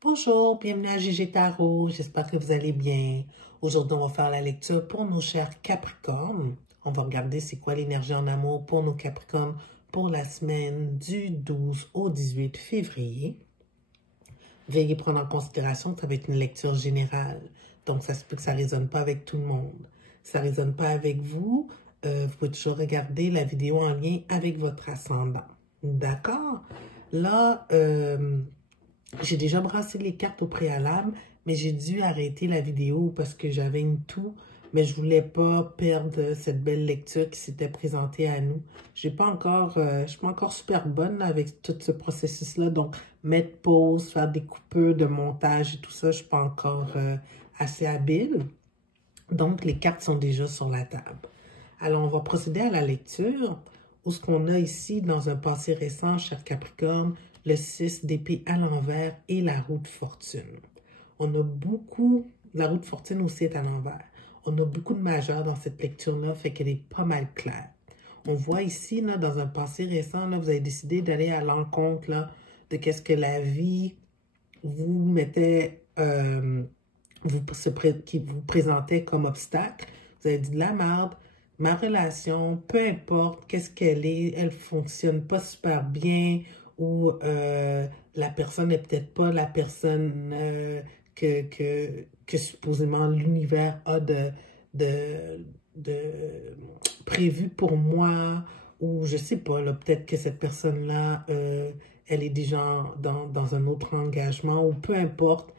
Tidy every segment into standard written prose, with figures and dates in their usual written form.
Bonjour, bienvenue à GG Tarot, j'espère que vous allez bien. Aujourd'hui, on va faire la lecture pour nos chers Capricornes. On va regarder c'est quoi l'énergie en amour pour nos Capricornes pour la semaine du 12 au 18 février. Veuillez prendre en considération que ça va être une lecture générale, donc ça se peut que ça ne résonne pas avec tout le monde. Si ça ne résonne pas avec vous, vous pouvez toujours regarder la vidéo en lien avec votre ascendant. D'accord? Là, j'ai déjà brassé les cartes au préalable, mais j'ai dû arrêter la vidéo parce que j'avais une toux, mais je voulais pas perdre cette belle lecture qui s'était présentée à nous. Je suis pas encore super bonne avec tout ce processus-là, donc mettre pause, faire des coupures de montage et tout ça, je suis pas encore assez habile. Donc, les cartes sont déjà sur la table. Alors, on va procéder à la lecture. Où ce qu'on a ici, dans un passé récent, cher Capricorne, le 6 d'épée à l'envers et la roue de fortune. On a beaucoup, la roue de fortune aussi est à l'envers. On a beaucoup de majeurs dans cette lecture-là, fait qu'elle est pas mal claire. On voit ici, là, dans un passé récent, là, vous avez décidé d'aller à l'encontre là, de qu'est-ce que la vie vous mettait, qui vous présentait comme obstacle. Vous avez dit de la merde. Ma relation, peu importe qu'est-ce qu'elle est, elle fonctionne pas super bien ou la personne n'est peut-être pas la personne que supposément l'univers a de prévu pour moi ou je sais pas, peut-être que cette personne-là, elle est déjà dans un autre engagement ou peu importe.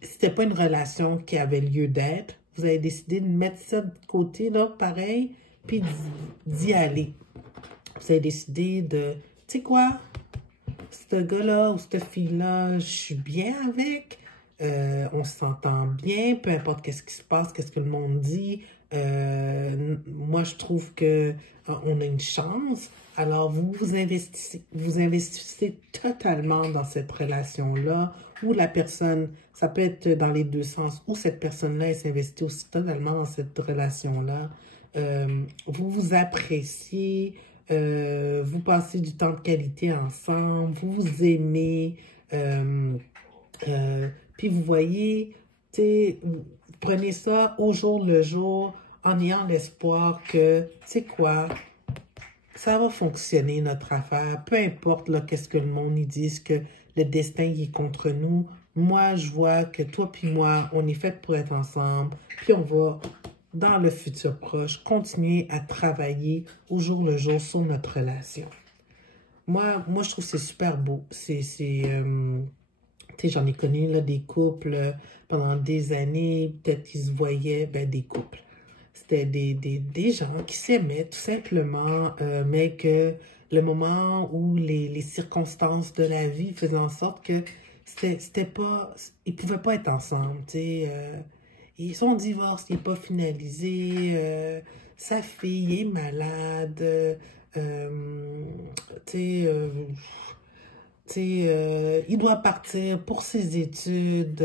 C'était pas une relation qui avait lieu d'être. Vous avez décidé de mettre ça de côté, là, pareil, puis d'y aller. Vous avez décidé de, tu sais quoi, ce gars-là ou cette fille-là, je suis bien avec, on s'entend bien, peu importe qu'est-ce qui se passe, qu'est-ce que le monde dit. Moi, je trouve que on a une chance. Alors, vous investissez totalement dans cette relation-là, où la personne, ça peut être dans les deux sens, où cette personne-là, elle s'investit aussi totalement dans cette relation-là. Vous vous appréciez, vous passez du temps de qualité ensemble, vous vous aimez, puis vous voyez, tu sais, vous prenez ça au jour le jour en ayant l'espoir que, tu sais quoi, ça va fonctionner notre affaire, peu importe là qu'est-ce que le monde y dise, que le destin y est contre nous. Moi, je vois que toi puis moi, on est fait pour être ensemble, puis on va, dans le futur proche, continuer à travailler au jour le jour sur notre relation. Moi je trouve que c'est super beau. Tu sais, j'en ai connu là, des couples pendant des années, peut-être qu'ils se voyaient, ben des couples. C'était des gens qui s'aimaient tout simplement, mais que le moment où les circonstances de la vie faisaient en sorte que c'était pas, ils pouvaient pas être ensemble, tu sais. Son divorce n'est pas finalisé, sa fille est malade, tu sais, il doit partir pour ses études,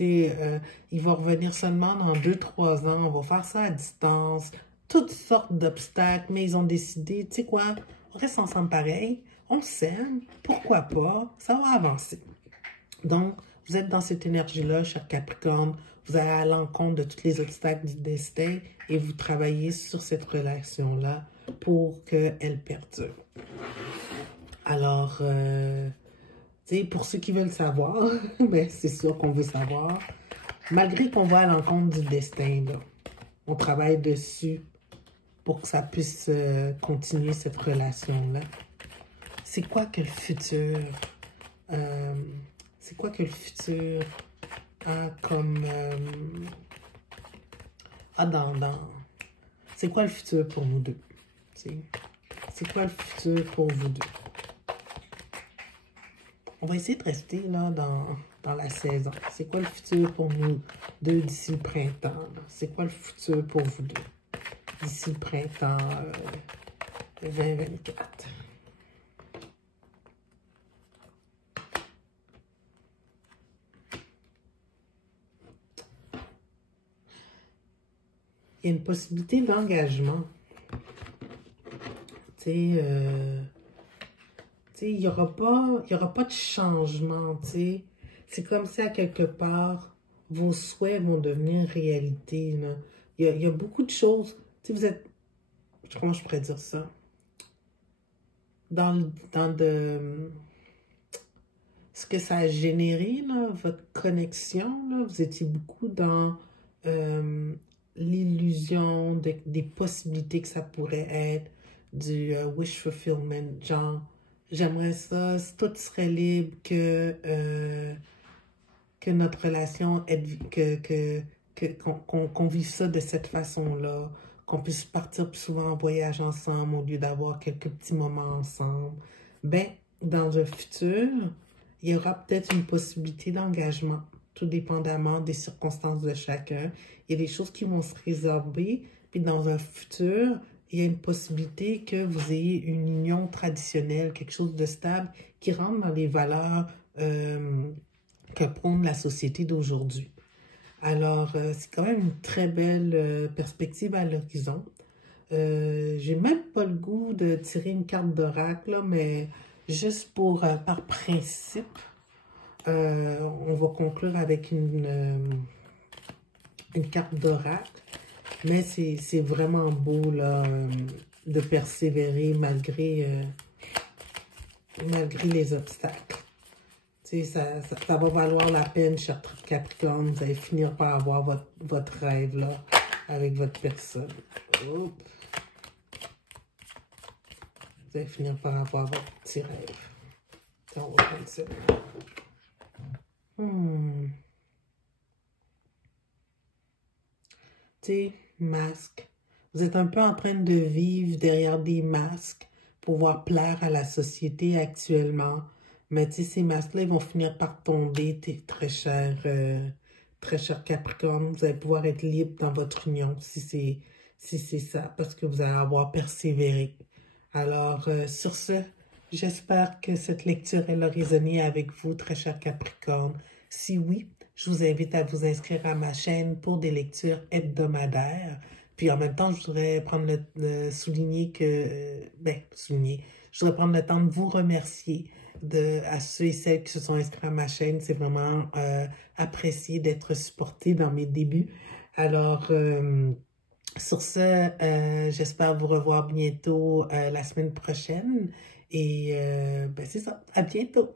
il va revenir seulement dans 2-3 ans, on va faire ça à distance, toutes sortes d'obstacles, mais ils ont décidé, tu sais quoi, on reste ensemble pareil, on s'aime, pourquoi pas, ça va avancer. Donc, vous êtes dans cette énergie-là, cher Capricorne, vous allez à l'encontre de tous les obstacles du destin et vous travaillez sur cette relation-là pour qu'elle perdure. Alors, pour ceux qui veulent savoir, ben, c'est sûr qu'on veut savoir. Malgré qu'on va à l'encontre du destin, là, on travaille dessus pour que ça puisse continuer cette relation-là. C'est quoi que le futur... c'est quoi que le futur a comme... c'est quoi le futur pour nous deux? C'est quoi le futur pour vous deux? On va essayer de rester là dans la saison. C'est quoi le futur pour nous deux d'ici le printemps? C'est quoi le futur pour vous deux d'ici le printemps 2024? Il y a une possibilité d'engagement. Tu sais, il n'y aura pas de changement, tu sais. c'est comme si à quelque part, vos souhaits vont devenir réalité, là. Il y a beaucoup de choses. Tu sais, vous êtes, comment je pourrais dire ça? Dans ce que ça a généré, là, votre connexion, là, vous étiez beaucoup dans l'illusion des possibilités que ça pourrait être, du wish fulfillment, genre, j'aimerais ça, si tout serait libre, que notre relation, qu'on vive ça de cette façon-là, qu'on puisse partir plus souvent en voyage ensemble au lieu d'avoir quelques petits moments ensemble. Ben, dans un futur, il y aura peut-être une possibilité d'engagement, tout dépendamment des circonstances de chacun. Il y a des choses qui vont se résorber, puis dans un futur, il y a une possibilité que vous ayez une union traditionnelle, quelque chose de stable, qui rentre dans les valeurs que prône la société d'aujourd'hui. Alors, c'est quand même une très belle perspective à l'horizon. J'ai même pas le goût de tirer une carte d'oracle, là, mais juste par principe, on va conclure avec une carte d'oracle. Mais c'est vraiment beau, là, de persévérer malgré les obstacles. Tu sais, ça va valoir la peine, cher Capricorne. Vous allez finir par avoir votre rêve, là, avec votre personne. Oups. Vous allez finir par avoir votre petit rêve. Ça, on va prendre ça. Tu sais, masque. Vous êtes un peu en train de vivre derrière des masques pour pouvoir plaire à la société actuellement. Mais tu sais, ces masques-là, ils vont finir par tomber, très cher Capricorne. Vous allez pouvoir être libre dans votre union si c'est ça, parce que vous allez avoir persévéré. Alors, sur ce, j'espère que cette lecture, elle a résonné avec vous, très cher Capricorne. Si oui, je vous invite à vous inscrire à ma chaîne pour des lectures hebdomadaires. Puis en même temps, je voudrais prendre souligner que, je voudrais prendre le temps de vous remercier à ceux et celles qui se sont inscrits à ma chaîne. C'est vraiment apprécié d'être supporté dans mes débuts. Alors, sur ce, j'espère vous revoir bientôt la semaine prochaine. Et c'est ça, à bientôt!